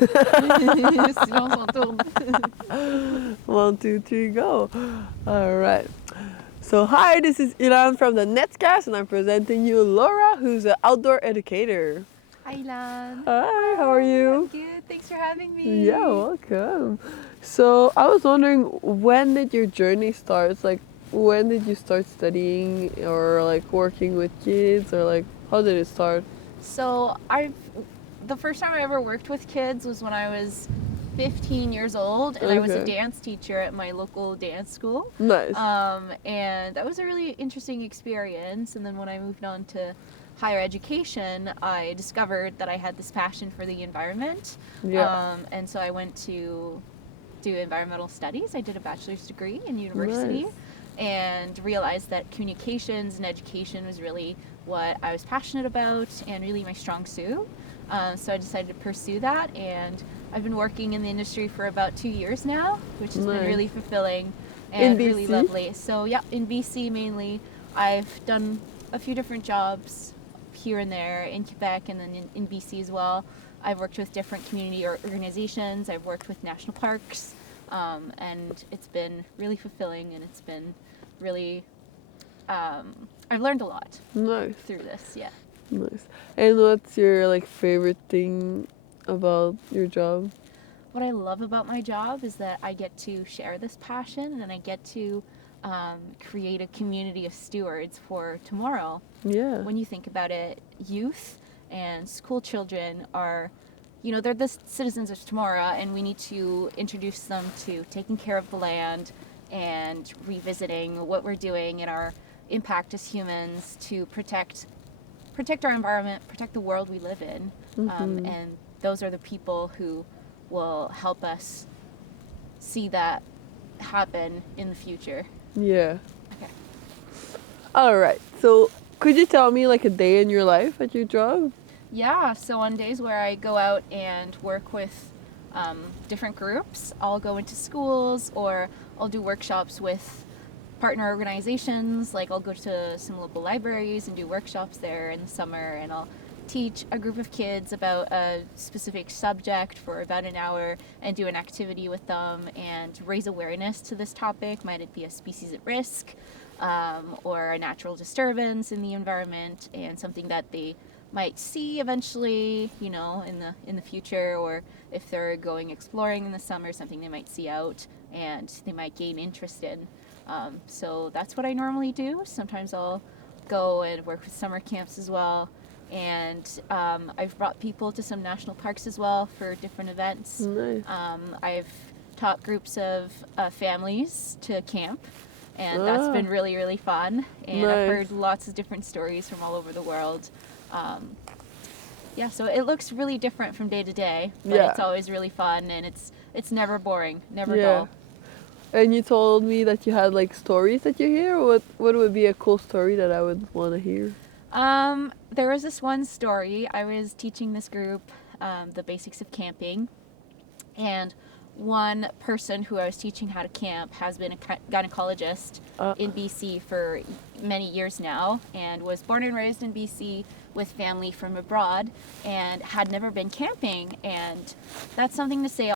Sinon, on s'en tourne. 1, 2, 3, go. All right. So, hi, this is Ilan from the NetCast, and I'm presenting you Laura, who's an outdoor educator. Hi, Lan. Hi, how are I'm you? good. Thanks for having me. Yeah, welcome. So, I was wondering, when did your journey start? Like, when did you start studying or like working with kids, or like, how did it start? So, the first time I ever worked with kids was when I was 15 years old, and I was a Okay. dance teacher at my local dance school. Nice. And that was a really interesting experience. And then when I moved on to higher education, I discovered that I had this passion for the environment. Yeah. And so I went to do environmental studies. I did a bachelor's degree in university. Nice. And realized that communications and education was really what I was passionate about and really my strong suit. So I decided to pursue that, and I've been working in the industry for about 2 years now, which has been Nice. really fulfilling In and really BC? lovely. So yeah, in BC mainly. I've done a few different jobs here and there in Quebec, and then in BC as well. I've worked with different community organizations. I've worked with national parks, and it's been really fulfilling, and it's been really I've learned a lot Nice. through this. Yeah. Nice. And what's your like favorite thing about your job? What I love about my job is that I get to share this passion, and I get to create a community of stewards for tomorrow. Yeah. When you think about it, youth and school children are, they're the citizens of tomorrow, and we need to introduce them to taking care of the land and revisiting what we're doing and our impact as humans to protect our environment, protect the world we live in. And those are the people who will help us see that happen in the future. Yeah. Okay. All right. So, could you tell me like a day in your life at your job? Yeah, so on days where I go out and work with different groups, I'll go into schools, or I'll do workshops with partner organizations. Like, I'll go to some local libraries and do workshops there in the summer, and I'll teach a group of kids about a specific subject for about an hour and do an activity with them and raise awareness to this topic. Might it be a species at risk, or a natural disturbance in the environment, and something that they might see eventually, in the future, or if they're going exploring in the summer, something they might see out and they might gain interest in. So that's what I normally do. Sometimes I'll go and work with summer camps as well. And I've brought people to some national parks as well for different events. Nice. I've taught groups of families to camp, and that's been really, really fun. And I've Nice. heard lots of different stories from all over the world. Yeah, so it looks really different from day to day, but Yeah. it's always really fun, and it's never boring, never Yeah. dull. And you told me that you had like stories that you hear. What would be a cool story that I would want to hear? There was this one story. I was teaching this group the basics of camping, and one person who I was teaching how to camp has been a gynecologist in BC for many years now, and was born and raised in BC with family from abroad, and had never been camping. And that's something to say